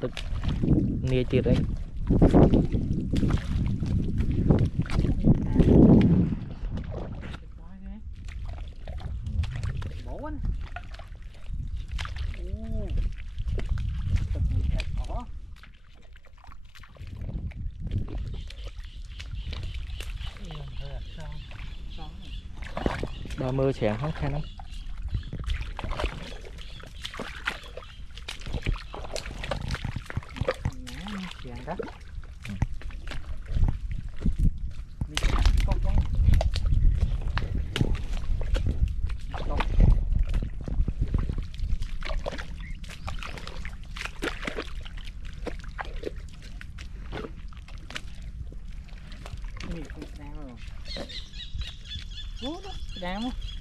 Tức nia tiệt đấy. Ba mơ chèn không khen lắm. Đó.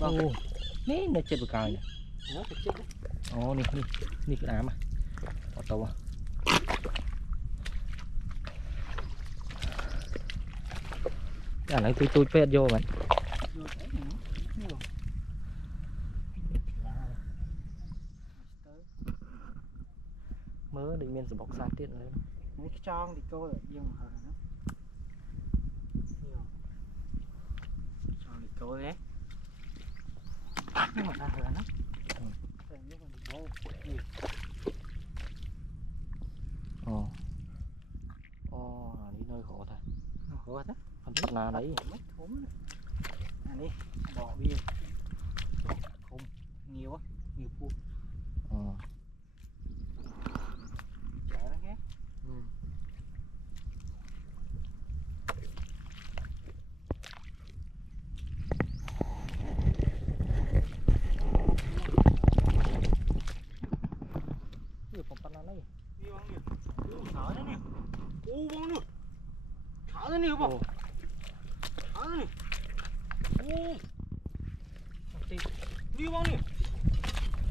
Ô, nè nó chết bực cài nè. Ồ, nè cái đám à. Có tàu à. Cái này tôi phết vô mà. Mớ định miên sẽ bọc xa tiết nữa. Mấy cái tròn thì cô lại dùng hờ nó. Tròn thì cô đấy. Nhưng mà ta hờ nó. Đi nơi khổ thật. Khổ thật. Phần tận nào đấy. Đi bỏ bia. Không nhiều á, nhiều cua. Chở nó nghe. Thở thế này. Ô bông nữa. Thở thế này không? Thở thế này. Ô. Đi bông này.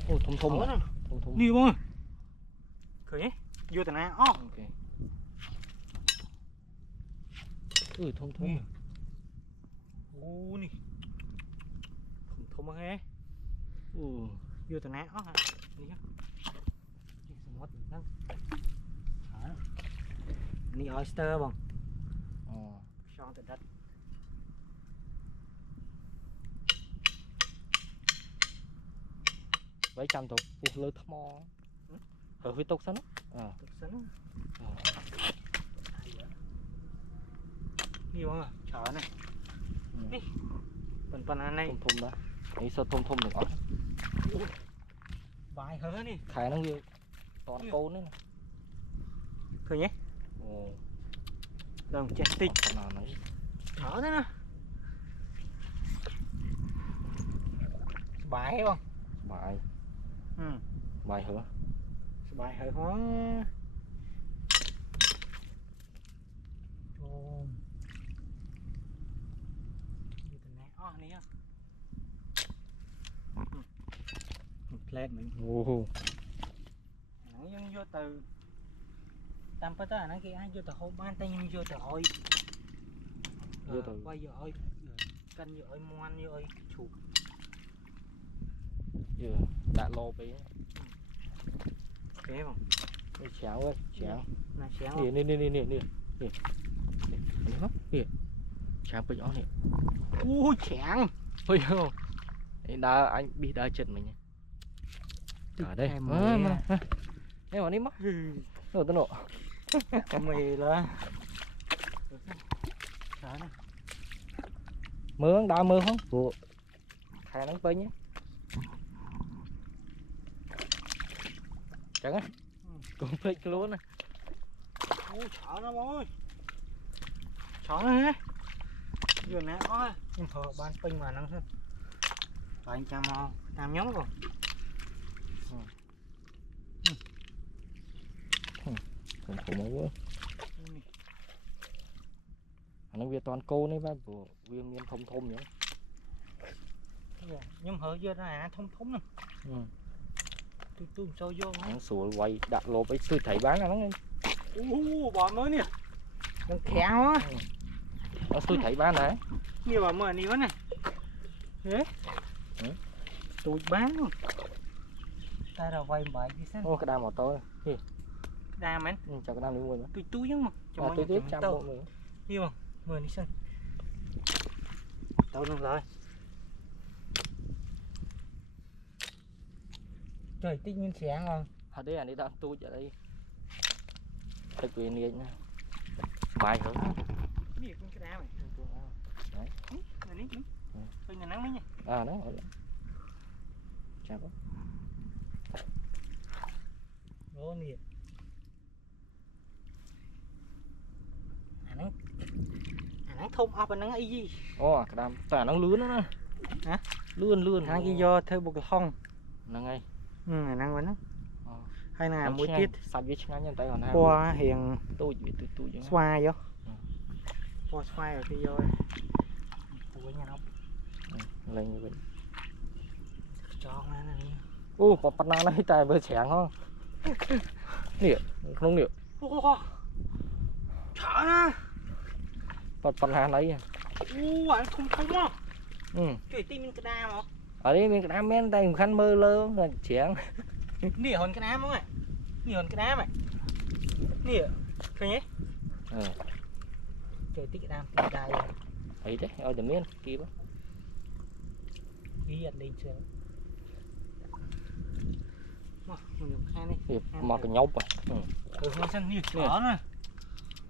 Ô thông à. Thông. Đi bông. Khởi nhé. Vô từ này. Ok. Thông. Ô nè. Thông nghe. Vô từ này. Đi nhá. Này oyster bông. Cho từ đất. Vậy trăm tục buộc lơ thăm mò. Ở phía tốc sẵn á. Tốc sẵn á. Đi bông à, chở này. Đi. Phần ăn này. Thông đó. Đấy sao thông được ớt. Bài hớ đi. Khải nó như toàn câu nữa nè. Khởi nhé. Đồng chết tích. Nào nấy. Thở thế nè. Bài không? Bài. Bài hả? Bài hả hả? Này á. Plate mình. Nó dân vô từ tam phát á, nó kia ai vô từ hôm ban tay nhưng vô từ hồi. Vô từ quay vô ơi. Canh vô ơi moan vô ơi chụp. Giờ đã lô bé. Bé không? Đây chéo ơi, chéo. Là chéo. Nè. Nè. Nè. Chàng bên nhỏ nè. Ui chàng. Ôi không. Đã anh bị đá chân mình nha. Ở đây. Em vào đi mất. Rồi tao nộ. Mì là. Mưa đã mưa không? Của khai nắng vây nhé. Chẳng á. Cũng phích luôn nè. Ôi chở nó bố ơi. Chở nó hết. Vừa nè ơi. Nhưng thờ ban pinh mà năng hơn. Bạn chăm không? Tam nhóm rồi. Không có máu quá. Nó về toàn cô này và viên miên thông nhỉ. Nhưng hở giờ này thông nè. Tôi sâu vô nó sủa quay đặt lô với tôi thấy bán là nó nghe. Bò mới nè. Đang khéo á. Nó tôi thấy bán đấy. Nhiều bò mới này này. Thế. Tôi bán luôn. Ta ra quay bài đi xem. Ô cái đam màu tôi. đam anh chào cái đam đi mua tôi túi nhưng mà tôi tiếp chăm bộ người đi không mưa đi sân tao nâng rồi trời tích nhiên sáng không ở đây anh đi đang tôi ở đây thực quyền đi nha bài hơn biết con cái đá mày đấy này ní tôi nhà nắng mấy nha à đó chào bác ô nè nắng thôm ấp nắng ấy gì ô cái đam tả nó lươn đó nè hả lươn nắng gì do theo một cái phong là ngay nắng vẫn hay là mỗi tiết sạch với ngang nhân tay còn hai qua hiện tôi xoay vô qua xoay rồi cái vô của nhà nó lên như vậy cho nó này có bắt nào này tài bơi chén không nè không nè chở nó bắt nào đấy anh không không á ừ cái tim mình cái đam mà ở đây mình cái đam men tay khăn mơ lơ là chén nè hơn cái đám không ạ nè hơn cái đám này nè thấy nhé trời tí cái đam tí đai ấy đấy ôi đừng miên kịp á ghi nhận lên chưa mà cái nhóc à nó sân như chó nè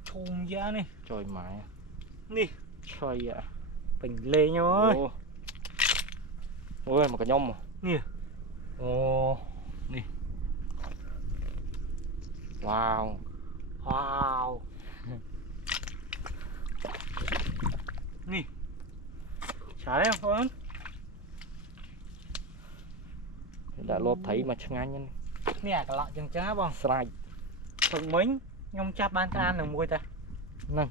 thùng ra nè trời mày nè trời ạ bình lê nhau ơi ôi mà cái nhông mà nè ồ nè wow wow nè chả đấy không đã lốp thấy mà ngang nhân nè cái lọ chừng chá bông slide phần mình nhông chắp ban can được mùi ta nè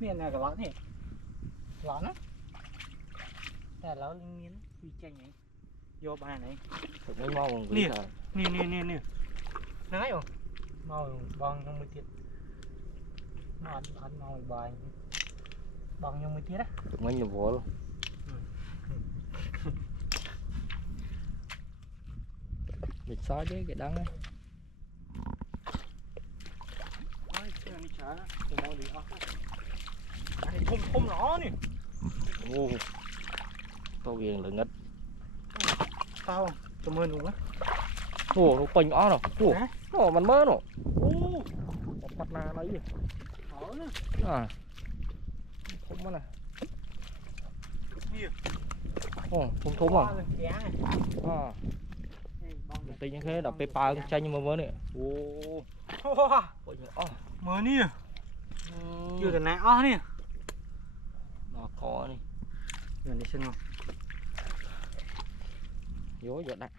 nè là cái lọ nè lọ nó là lọ liên miên đi chanh này vô bài này mới mau còn nè nè nói rồi mau bong trong mới tiết nó ăn mau bài bong trong mới tiết á mấy nhiều vụ luôn dịch sói chứ cái đắng ấy không rõ nè câu ghiền là ngất sao cảm ơn luôn á nó pin ó rồi nó mình mớ rồi bắt na lấy à không nè thùng thùng à tí những thế đập paper chanh nhưng mà mới nè mới nè chưa được nè ó nè nó có đi gần đi xin không vô giờ đặt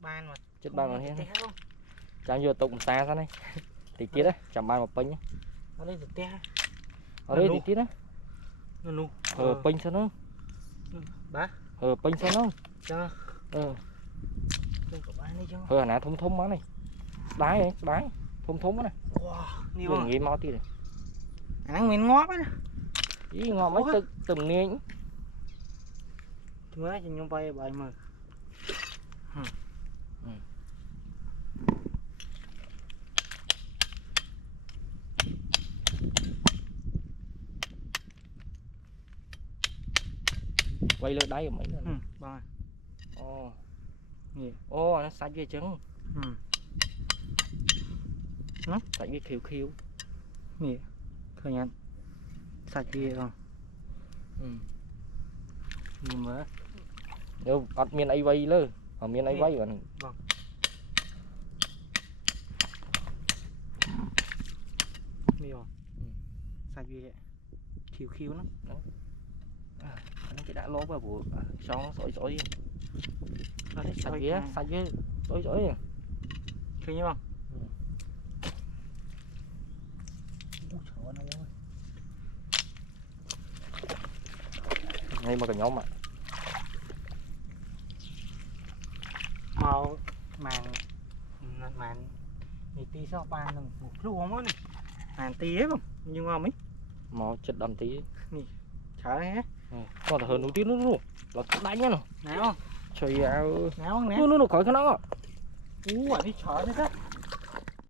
ban mà chết ban rồi hết chẳng vừa tụng xa ra này tí tiết đấy chẳng ban một pin nhá ở đây được te ở đây tí tiết đấy pin sao nó bá pin sao nó cho nè thúng thúng má này đáy này đáy thúng thúng này đừng nghĩ mau tí này ăn miếng ngót á ý ngon mấy từng miếng mới cho nhung bay bài mà quay lên đáy mấy rồi rồi nó sạch ghê trứng nó sạch ghê khiêu khiêu nè khởi nhận sạch ghê không nhưng mà nếu ăn miên ấy vay lơ ở miên ấy vay vẫn nhiều sạch ghê khiêu khiêu lắm nó chỉ đã lố vào buổi xong sỏi sỏi sạch ghê sỏi sỏi khi như không ngay mà cái nhóm mà màu màn thì tí sao ban đừng một lúc không á màn tí ấy không nhưng mà mấy màu chất đầm tí chở hết còn hơn nút tí nữa luôn là đánh nhá nào trời ơi nào nè nó khỏi cái nó anh đi chở đấy đó